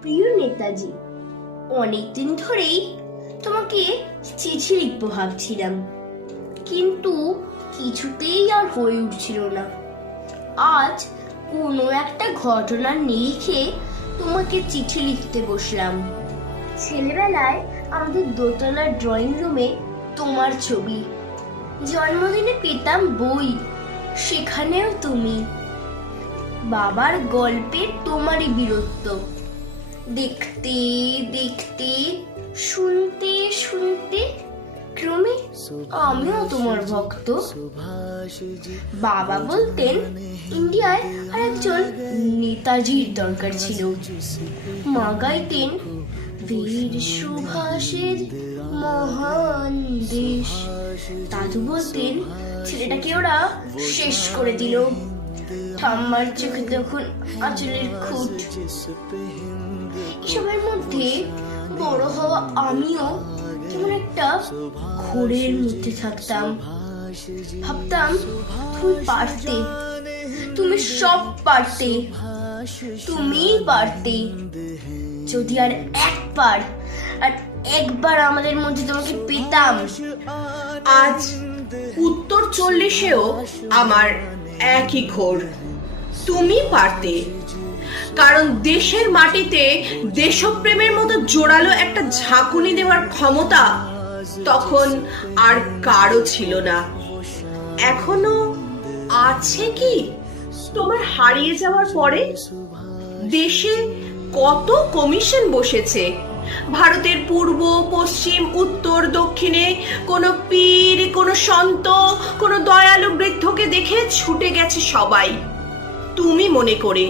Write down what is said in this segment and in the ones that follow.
প্রিয় নেতাজি অনেকদিন ধরেই তোমাকে চিঠি লিখব ভাবছিলাম। কিন্তু কিছুতেই আর হয়ে উঠছিল না। আজ কোনো একটা ঘটনার নিরিখে তোমাকে চিঠি লিখতে বসলাম। ছেলেবেলায় আমাদের দোতলার ড্রয়িং রুমে তোমার ছবি। জন্মদিনে পেতাম বই, সেখানেও তুমি। বাবার গল্পে তোমারই বীরত্ব। দেখতে দেখতে, শুনতে শুনতে ক্রমে আমিও তোমার ভক্ত। বাবা বলতেন, ইন্ডিয়ায় আর একজন নেতাজির দরকার ছিল। মা গাইতেন, বীর সুভাষের মহান দেশ। দাদু বলতেন, ছেলেটাকে ওরা শেষ করে দিল। ঠাম্মার চোখে তখন আঁচলের খুঁট এসবের মধ্যে বড় হওয়া আমিও কেমন একটা ঘোরের মধ্যে থাকতাম। ভাবতাম, তুমি পারতে, তুমি সব পারতে, তুমিই পারতে। যদি আর একবার আর একবার আমাদের মধ্যে তোমাকে পেতাম, আজ উত্তর চল্লিশেও আমার একই ঘোর। তুমি পারতে। কারণ দেশের মাটিতে দেশপ্রেমের মতো জোরালো একটা ঝাঁকুনি দেওয়ার ক্ষমতা তখন আর কারও ছিল না। এখনও আছে কি? তোমার হারিয়ে যাওয়ার পরে দেশে কত কমিশন বসেছে? ভারতের পূর্ব, পশ্চিম, উত্তর, দক্ষিণে কোনো পীর, কোনো সন্ত, কোনো দয়ালু বৃদ্ধকে দেখে ছুটে গেছে সবাই, তুমি মনে করে।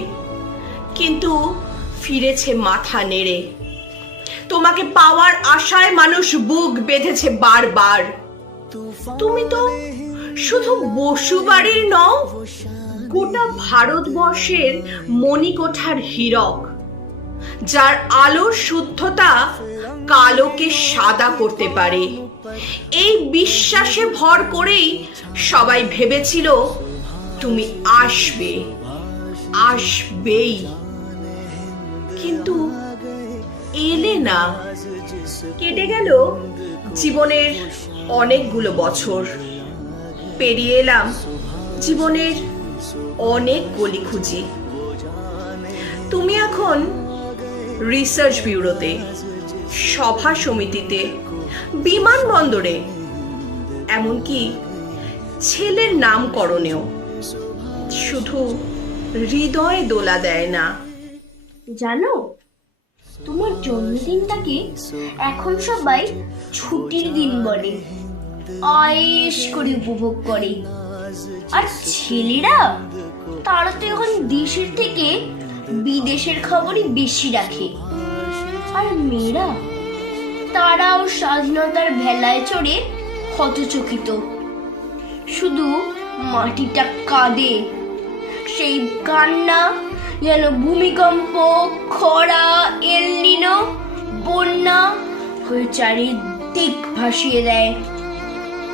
কিন্তু ফিরেছে মাথা নেড়ে। তোমাকে পাওয়ার আশায় মানুষ বুক বেঁধেছে বারবার। তুমি তো শুধু বসু বাড়ির নও, গোটা ভারতবর্ষের মণিকোঠার হীরক, যার আলোর শুদ্ধতা কালোকে সাদা করতে পারে। এই বিশ্বাসে ভর করেই সবাই ভেবেছিল, তুমি আসবে, আসবেই। কিন্তু এলে না, কেটে গেল জীবনের অনেকগুলো বছর। পেরিয়ে এলাম জীবনের অনেক গলি খুঁজি। তুমি এখন রিসার্চ ব্যুরোতে। সভা সমিতিতে বিমানবন্দরে এমনকি ছেলের নামকরণেও। শুধু হৃদয় দোলা দেয় না। জানো, তোমার জন্মদিনটাকে এখন সবাই ছুটির দিন বলে? আয়েস করে উপভোগ করে। আর ছেলেরা, তারা তো এখন দেশের থেকে বিদেশের খবরই বেশি রাখে। আর মেয়েরা? তারাও স্বাধীনতার ভেলায় চড়ে হতচকিত। শুধু মাটিটা কাঁদে। সেই কান্না যেন ভূমিকম্প, খরা, এলনিনো, বন্যা হয়ে চারিদিক ভাসিয়ে দেয়।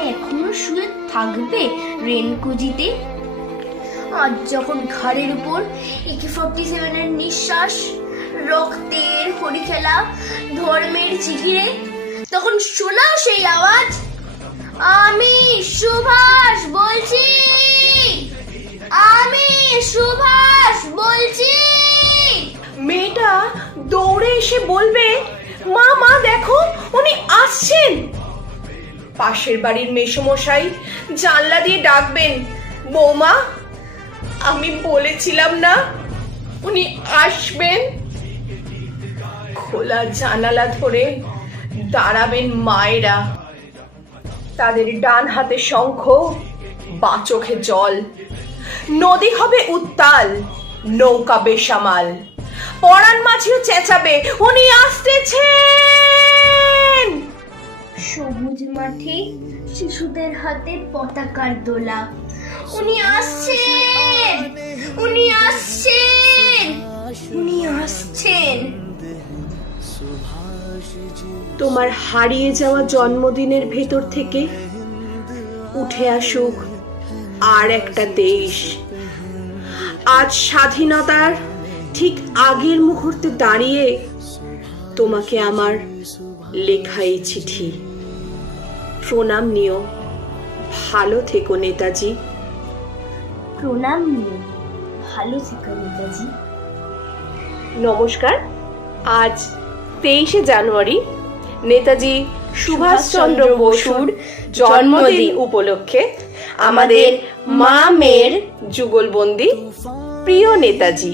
এখনও শুয়ে থাকবে রেনকুজিতে? আজ যখন ঘাড়ের উপর একে ফোর্টি সেভেনের নিঃশ্বাস রক্তের হরি খেলা ধর্মের চিঠিরে তখন শোনাও সেই আওয়াজ। আমি সুভাষ বলছি। আমি সুভাষ বলছি। মেয়েটা দৌড়ে এসে বলবে, মা মা, দেখো, উনি আসছেন। পাশের বাড়ির মেসমশাই জানলা দিয়ে ডাকবেন, বৌমা, আমি বলেছিলাম না উনি আসবেন? খোলা জানালা ধরে দাঁড়াবেন মায়েরা। তাদের ডান হাতে শঙ্খ, বা চোখে জল। নদী হবে উত্তাল, নৌকা বেসামাল। পরাণ মাঝিও চেঁচাবে, উনি আসতেছেন! সবুজ মাঠে শিশুদের হাতে পতাকার দোলা। উনি আসছেন! উনি আসছেন! তোমার হারিয়ে যাওয়া জন্মদিনের ভেতর থেকে উঠে আসুক আর একটা দেশ। আজ স্বাধীনতার ঠিক আগের মুহূর্তে দাঁড়িয়ে তোমাকে আমার লেখা এই চিঠি। প্রণাম নিও। ভালো থেকো নেতাজি। প্রণাম নিও। ভালো থেকো নেতাজি। নমস্কার। আজ তেইশে জানুয়ারি নেতাজি সুভাষচন্দ্র বসুর জন্মদিন উপলক্ষে আমাদের মা মেয়ের যুগলবন্দি প্রিয় নেতাজি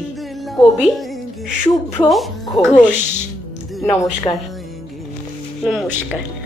কবি শুভ্র ঘোষ। নমস্কার। নমস্কার।